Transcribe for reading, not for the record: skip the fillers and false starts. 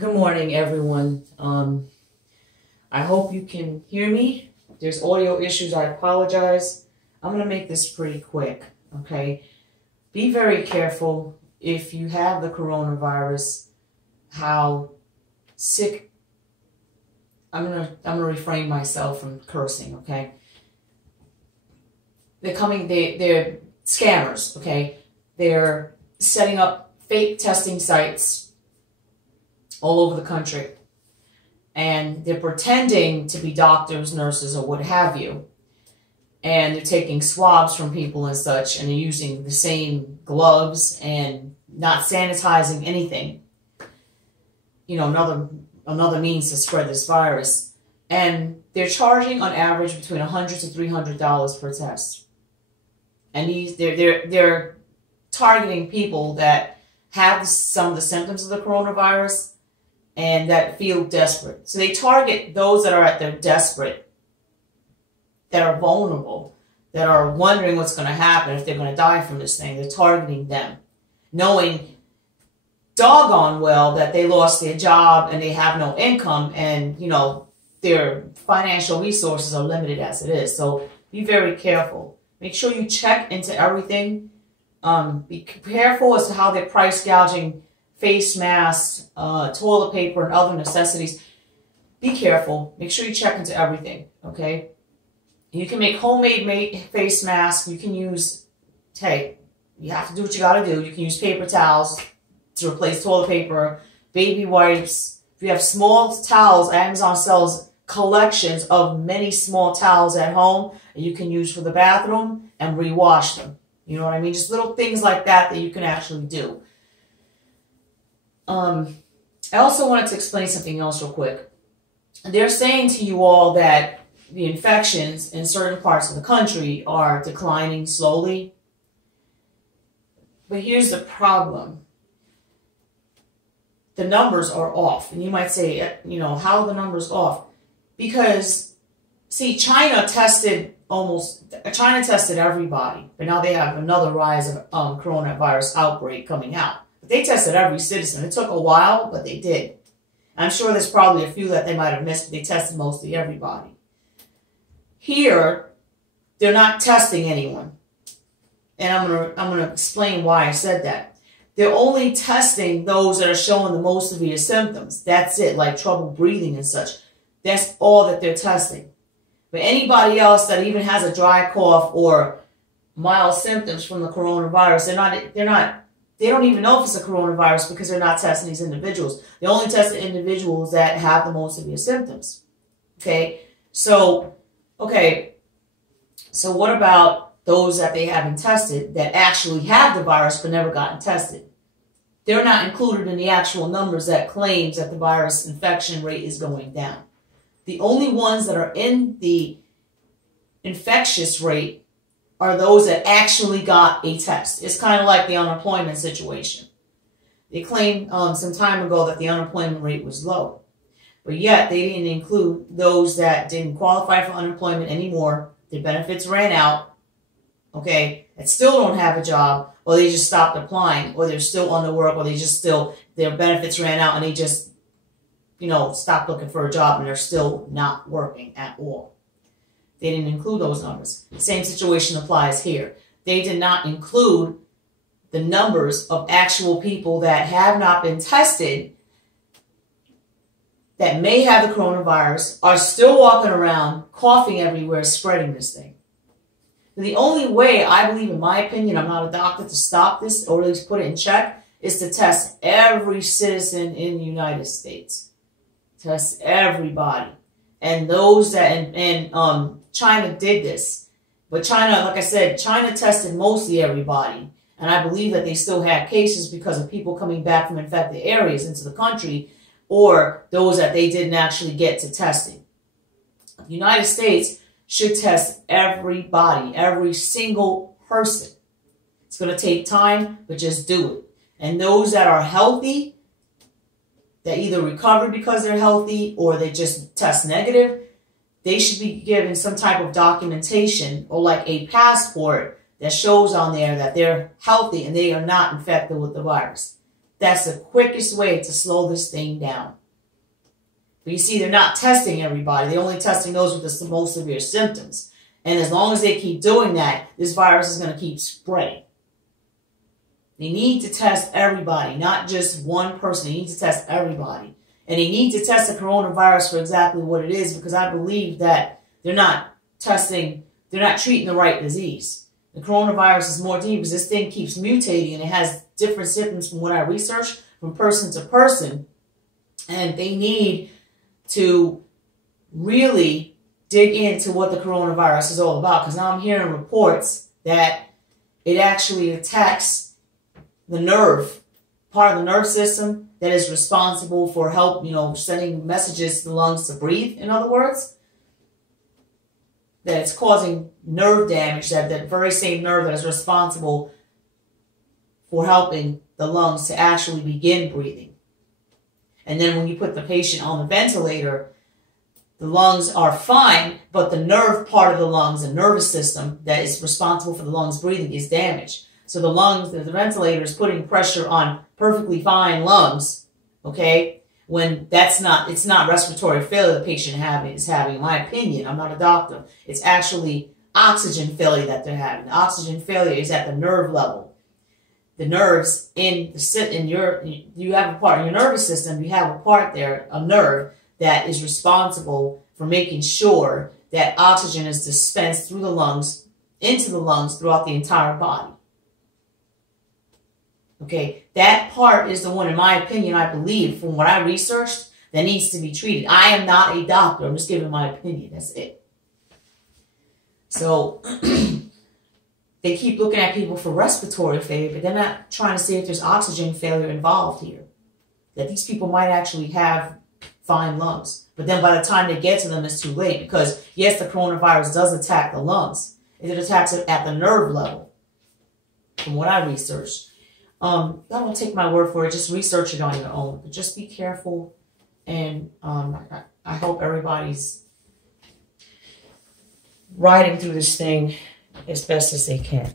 Good morning, everyone. I hope you can hear me. If there's audio issues, I apologize. I'm going to make this pretty quick, okay? Be very careful if you have the coronavirus, how sick. I'm gonna refrain myself from cursing, okay? They're scammers, okay? They're setting up fake testing sites all over the country. And they're pretending to be doctors, nurses, or what have you. And they're taking swabs from people and such, and they're using the same gloves and not sanitizing anything. You know, another means to spread this virus. And they're charging on average between $100 to $300 per test. And they're targeting people that have some of the symptoms of the coronavirus and that feel desperate. So they target those that are at their desperate, that are vulnerable, that are wondering what's going to happen if they're going to die from this thing. They're targeting them, knowing doggone well that they lost their job and they have no income, and, you know, their financial resources are limited as it is. So be very careful. Make sure you check into everything. Be careful as to how they're price gouging face masks, toilet paper, and other necessities. Be careful. Make sure you check into everything, okay? You can make homemade face masks. You can use, hey, you have to do what you got to do. You can use paper towels to replace toilet paper, baby wipes. If you have small towels, Amazon sells collections of many small towels at home that you can use for the bathroom and rewash them. You know what I mean? Just little things like that you can actually do. I also wanted to explain something else real quick. They're saying to you all that the infections in certain parts of the country are declining slowly. But here's the problem. The numbers are off. And you might say, you know, how are the numbers off? Because, see, China tested everybody. But now they have another rise of coronavirus outbreak coming out. But they tested every citizen. It took a while, but they did. I'm sure there's probably a few that they might have missed, but they tested mostly everybody. Here, they're not testing anyone. And I'm gonna explain why I said that. They're only testing those that are showing the most severe symptoms. That's it, like trouble breathing and such. That's all that they're testing. But anybody else that even has a dry cough or mild symptoms from the coronavirus, they don't even know if it's a coronavirus because they're not testing these individuals. They only test the individuals that have the most severe symptoms. Okay, so what about those that they haven't tested that actually have the virus but never gotten tested? They're not included in the actual numbers that claims that the virus infection rate is going down. The only ones that are in the infectious rate are those that actually got a test. It's kind of like the unemployment situation. They claimed some time ago that the unemployment rate was low. But yet, they didn't include those that didn't qualify for unemployment anymore. Their benefits ran out, okay, that still don't have a job, or they just stopped applying, or they're still on the work, or their benefits ran out and they just, you know, stopped looking for a job and they're still not working at all. They didn't include those numbers. The same situation applies here. They did not include the numbers of actual people that have not been tested that may have the coronavirus, are still walking around, coughing everywhere, spreading this thing. And the only way, I believe, in my opinion, I'm not a doctor, to stop this, or at least put it in check, is to test every citizen in the United States. Test everybody. And those that, and China did this. But China, like I said, China tested mostly everybody. And I believe that they still had cases because of people coming back from infected areas into the country, or those that they didn't actually get to testing. The United States should test everybody, every single person. It's going to take time, but just do it. And those that are healthy, that either recovered because they're healthy or they just test negative, they should be given some type of documentation or like a passport that shows on there that they're healthy and they are not infected with the virus. That's the quickest way to slow this thing down. But you see, they're not testing everybody. They're only testing those with the most severe symptoms. And as long as they keep doing that, this virus is going to keep spreading. They need to test everybody, not just one person. They need to test everybody. And they need to test the coronavirus for exactly what it is, because I believe that they're not treating the right disease. The coronavirus is more deep because this thing keeps mutating and it has different symptoms from what I researched from person to person. And they need to really dig into what the coronavirus is all about, because now I'm hearing reports that it actually attacks the nerve, part of the nerve system that is responsible for help, sending messages to the lungs to breathe, in other words. That it's causing nerve damage, that very same nerve that is responsible for helping the lungs to actually begin breathing. And then when you put the patient on the ventilator, the lungs are fine, but the nerve part of the lungs, the nervous system that is responsible for the lungs breathing, is damaged. So the lungs, the ventilator is putting pressure on perfectly fine lungs, okay? When it's not respiratory failure the patient is having, in my opinion. I'm not a doctor. It's actually oxygen failure that they're having. The oxygen failure is at the nerve level. The nerves you have a part in your nervous system, you have a part there, a nerve, that is responsible for making sure that oxygen is dispensed through the lungs, into the lungs, throughout the entire body. Okay, that part is the one, in my opinion, I believe, from what I researched, that needs to be treated. I am not a doctor. I'm just giving my opinion. That's it. So they keep looking at people for respiratory failure, but they're not trying to see if there's oxygen failure involved here. That these people might actually have fine lungs. But then by the time they get to them, it's too late. Because, yes, the coronavirus does attack the lungs. It attacks it at the nerve level, from what I researched. Y'all don't take my word for it. Just research it on your own. But just be careful. And I hope everybody's riding through this thing as best as they can.